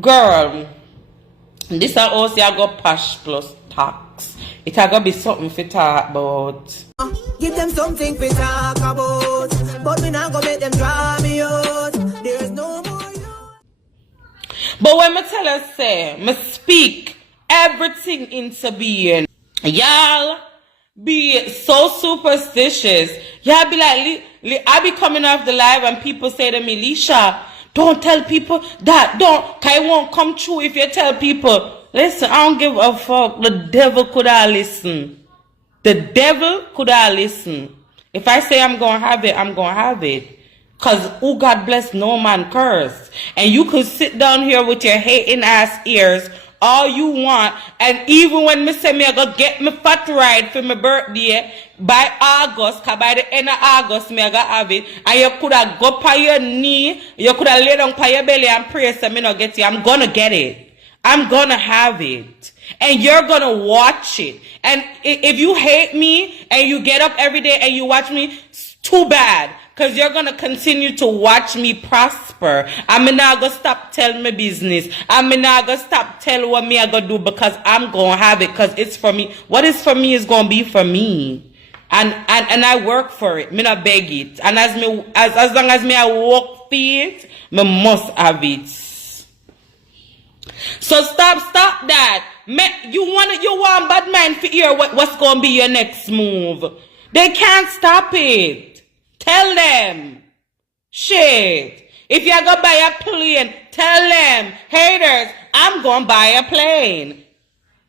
girl, this are also I got posh plus tax. It a gonna be something for talk about. Give them something to talk about, but we not gonna make them draw me out. There's no more use. But when me tell her say, me speak everything into being. Y'all be so superstitious. Y'all be like, I be coming off the live and people say to me, Lesha, don't tell people that. Cause it won't come true if you tell people. Listen, I don't give a fuck. The devil could have listen. The devil could have listen. If I say I'm going to have it, I'm going to have it. Because who God bless, no man curse. And you could sit down here with your hating ass ears all you want. And even when me say me I go get me fat ride for my birthday by August, because by the end of August me I go have it. And you could have go by your knee, you could have lay down by your belly and pray so me not get it. I'm going to get it. I'm going to have it. And you're going to watch it. And if you hate me and you get up every day and you watch me, it's too bad. Because you're going to continue to watch me prosper. I'm not going to stop telling my business. I'm not going to stop telling what me I going to do because I'm going to have it because it's for me. What is for me is going to be for me. And I work for it. Me not beg it. And as long as me I work for it, me must have it. So stop that. You want Badmine to hear what's going to be your next move. They can't stop it. Tell them. Shit. If you're going to buy a plane, tell them, haters, I'm going to buy a plane.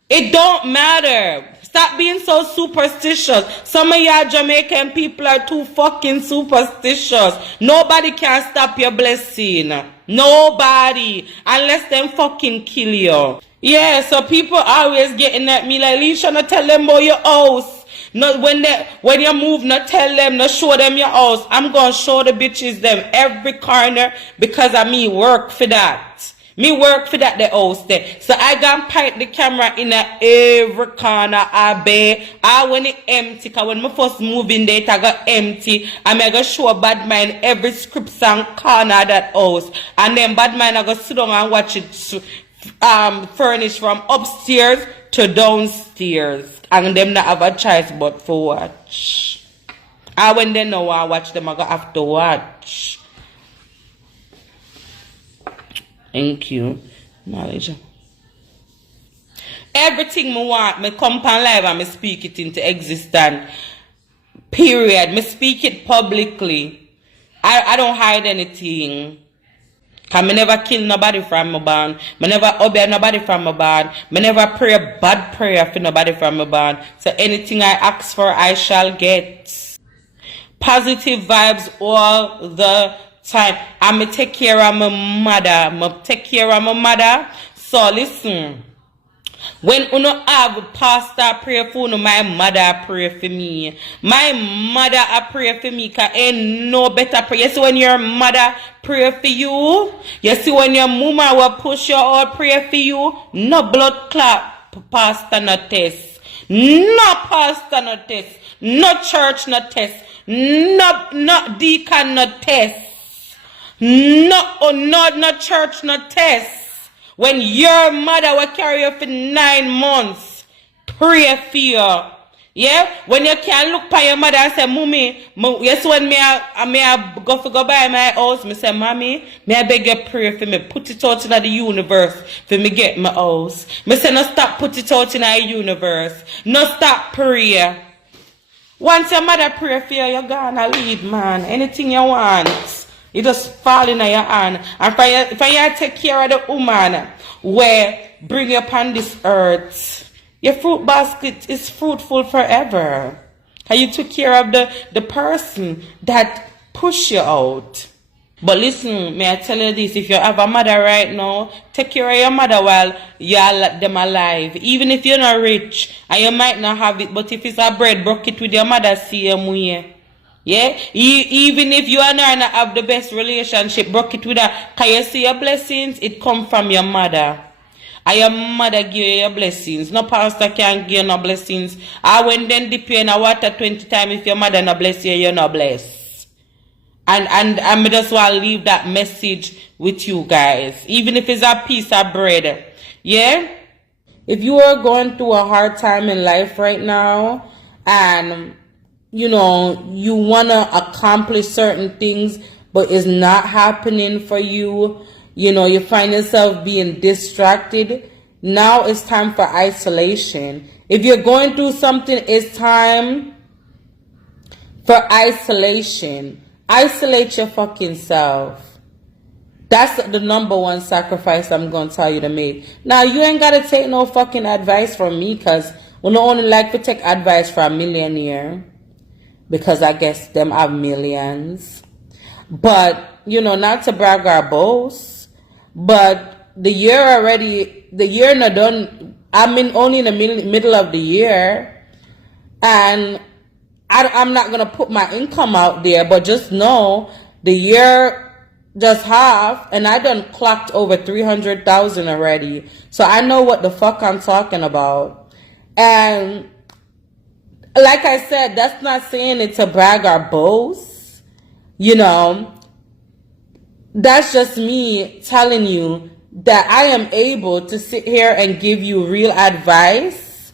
It don't matter. Stop being so superstitious. Some of y'all Jamaican people are too fucking superstitious. Nobody can stop your blessing. Nobody. Unless them fucking kill you. Yeah, so people always getting at me like, Lesha, not tell them about your house. Not when you move, not tell them, not show them your house. I'm going to show the bitches them every corner because I me work for that. Me work for that the house there. So I gonna pipe the camera in every corner I be. When it empty, cause when me first move in there, it I got empty. And I gonna show Badmine every script and corner of that house. And then Badmine I gonna sit down and watch it furnished from upstairs to downstairs. And them not have a choice but for watch. And when they know I watch them, I gonna have to watch. Thank you, Marcia. Everything me want, me come on live and me speak it into existence. Period. Me speak it publicly. I don't hide anything. Cause me never kill nobody from my band. Me never obey nobody from my band. Me never pray a bad prayer for nobody from my band. So anything I ask for, I shall get. Positive vibes all the time. I'm take care of my mother. So listen. When uno have pastor pray for uno, my mother pray for me. My mother pray for me because ain't no better prayer. You see when your mother pray for you. You see when your mama will push you out pray for you. No blood clot pastor no test. No pastor no test. No church no test. No deacon no test. No church, no test. When your mother will carry you for 9 months, pray for you. Yeah? When you can look by your mother and say, Mommy, yes, when I go by my house, me say, Mommy, may I beg you pray for me. Put it out in the universe for me get my house. Me say, no stop put it out in the universe. No stop prayer. Once your mother pray for you, you're gonna leave, man. Anything you want. You just fall in your hand. And if you take care of the woman where bring you upon this earth, your fruit basket is fruitful forever. And you took care of the person that push you out. But listen, may I tell you this, if you have a mother right now, take care of your mother while you are them alive. Even if you're not rich and you might not have it, but if it's a bread, broke it with your mother same way. Yeah, even if you and her not have the best relationship, broke it with her. Can you see your blessings? It come from your mother. And your mother give you your blessings. No pastor can give you no blessings. And when then dip you in the water 20 times, if your mother not bless you, you're not blessed. And I just want to leave that message with you guys, even if it's a piece of bread. Yeah? If you are going through a hard time in life right now and, you know, you want to accomplish certain things, but it's not happening for you, you know, you find yourself being distracted, now it's time for isolation. If you're going through something, it's time for isolation. Isolate your fucking self. That's the number one sacrifice I'm going to tell you to make. Now, you ain't got to take no fucking advice from me, because we don't only like to take advice from a millionaire, because I guess them have millions. But, you know, not to brag or boast, but the year not done. I'm only in the middle of the year, and I'm not going to put my income out there, but just know the year just half, and I done clocked over 300,000 already. So I know what the fuck I'm talking about. And like I said, that's not saying it to brag or boast. You know, that's just me telling you that I am able to sit here and give you real advice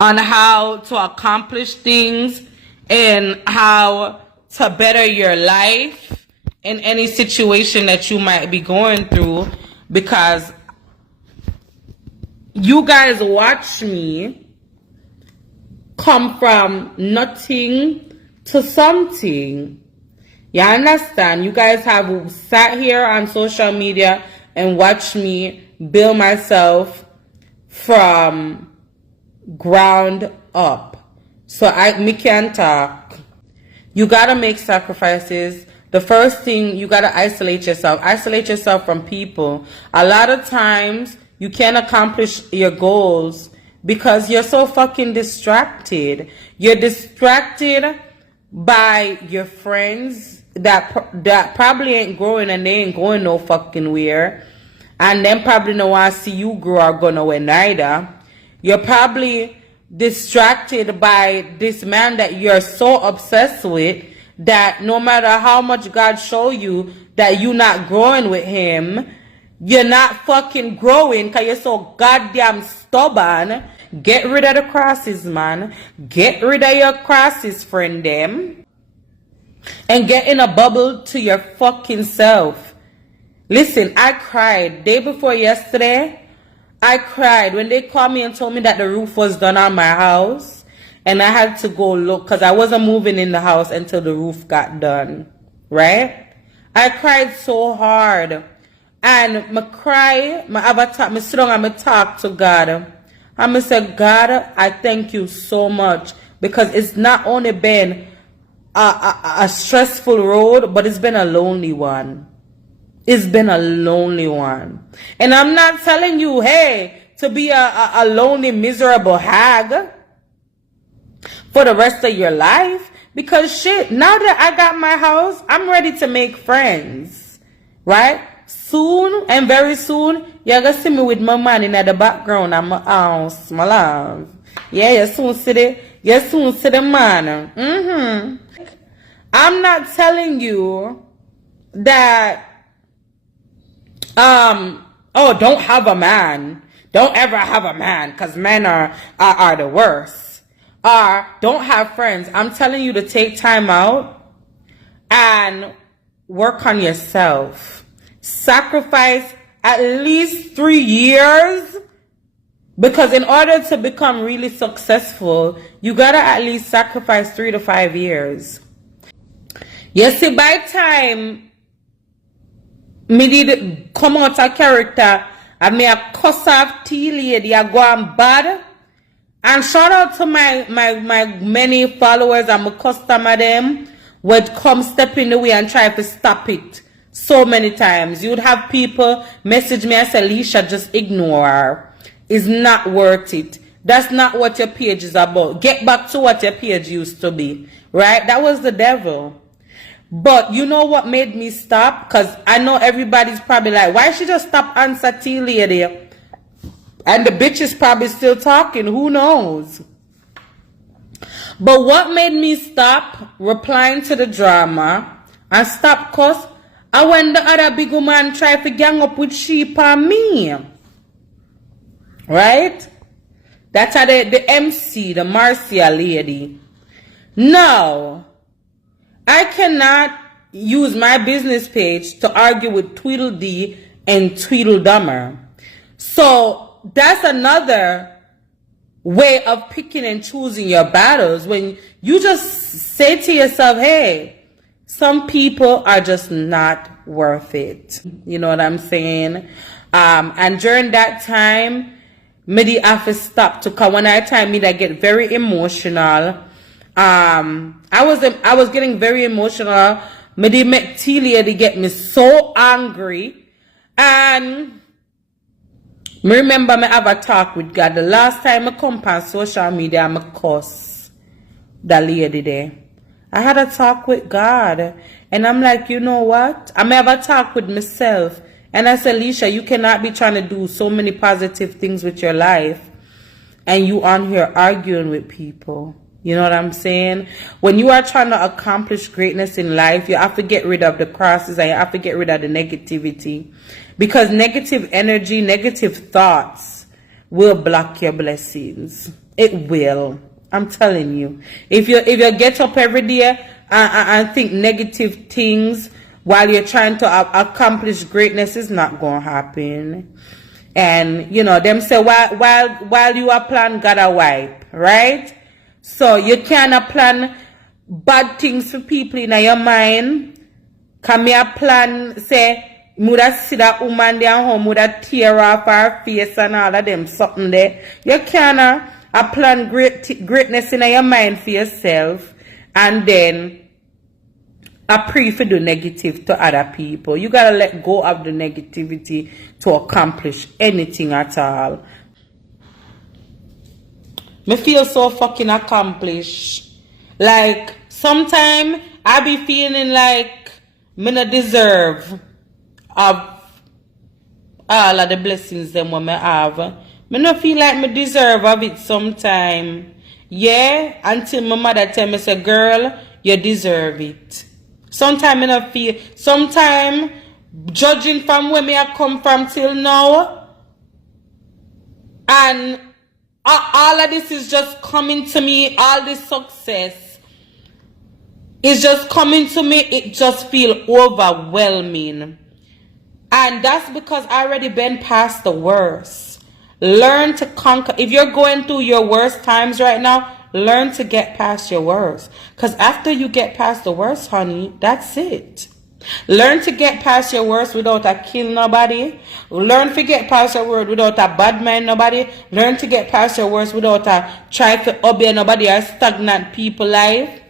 on how to accomplish things and how to better your life in any situation that you might be going through, because you guys watch me come from nothing to something. You understand? You guys have sat here on social media and watched me build myself from ground up. So me can't talk. You gotta make sacrifices. The first thing, you gotta isolate yourself. Isolate yourself from people. A lot of times, you can't accomplish your goals because you're so fucking distracted. You're distracted by your friends that probably ain't growing, and they ain't going no fucking where. And them probably don't want to see you grow or go nowhere neither. You're probably distracted by this man that you're so obsessed with that no matter how much God show you that you're not growing with him, you're not fucking growing because you're so goddamn stubborn. Get rid of the crosses, man. Get rid of your crosses, friend them. And get in a bubble to your fucking self. Listen, I cried day before yesterday. I cried when they called me and told me that the roof was done on my house, and I had to go look because I wasn't moving in the house until the roof got done, right? I cried so hard, and I sit down and I talk to God, and I said, God, I thank you so much, because it's not only been a stressful road, but it's been a lonely one. It's been a lonely one. And I'm not telling you, hey, to be a lonely, miserable hag for the rest of your life. Because shit, now that I got my house, I'm ready to make friends. Right? Soon, and very soon, you're going to see me with my man in the background at my house, my love. Yeah, you soon see the man. I'm not telling you that don't have a man. Don't ever have a man, because men are the worst. Don't have friends. I'm telling you to take time out and work on yourself. Sacrifice at least 3 years, because in order to become really successful, you gotta at least sacrifice 3 to 5 years. You see, by time me did come out a character and me a cuss off tea lady, I go on bad. And shout out to my many followers and my customer them would come step in the way and try to stop it so many times. You would have people message me and say, Lesha, just ignore her. It's not worth it. That's not what your page is about. Get back to what your page used to be. Right? That was the devil. But you know what made me stop? Because I know everybody's probably like, why she just stop answer tea lady? And the bitch is probably still talking. Who knows? But what made me stop replying to the drama and stop cuss? And when the other big woman try to gang up with sheep on me. Right? That's how the MC, the Marcia lady. Now, I cannot use my business page to argue with Tweedledee and Tweedledummer. So that's another way of picking and choosing your battles, when you just say to yourself, hey, some people are just not worth it. You know what I'm saying? And during that time, me have to stop to, cause when I time me that get very emotional. I was getting very emotional. Me make Telia to get me so angry. And me remember me have a talk with God. The last time I come on social media, I cuss that lady there. I had a talk with God. And I'm like, you know what? I may have a talk with myself. And I said, Lesha, you cannot be trying to do so many positive things with your life and you on here arguing with people. You know what I'm saying? When you are trying to accomplish greatness in life, you have to get rid of the crosses and you have to get rid of the negativity. Because negative energy, negative thoughts will block your blessings. It will. I'm telling you. If you get up every day and think negative things while you're trying to accomplish greatness, it's not going to happen. And, you know, them say, while you are plan, God a wipe, right? So you cannot plan bad things for people in your mind. Can me a plan, say, woulda see that woman there home, woulda tear off her face and all of them something there. You cannot plan greatness in your mind for yourself and then I pray for the negative to other people. You gotta let go of the negativity to accomplish anything at all. Me feel so fucking accomplished. Like, sometimes I be feeling like me not deserve of all of the blessings them what me have. Me not feel like me deserve of it sometime. Yeah, until my mother tell me, say, girl, you deserve it. Sometimes I don't feel, sometimes judging from where me I come from till now, and all of this is just coming to me, all this success is just coming to me, it just feel overwhelming. And that's because I already been past the worst. Learn to conquer. If you're going through your worst times right now, learn to get past your worst. Because after you get past the worst, honey, that's it. Learn to get past your worst without a kill nobody. Learn to get past your worst without a bad mind nobody. Learn to get past your worst without a try to obey nobody or stagnant people life.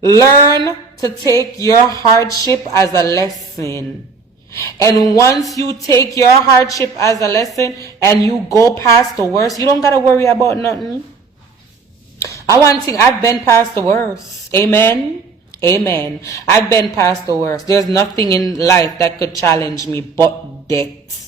Learn to take your hardship as a lesson. And once you take your hardship as a lesson and you go past the worst, you don't got to worry about nothing. I want thing, I've been past the worst. Amen. Amen. I've been past the worst. There's nothing in life that could challenge me but death.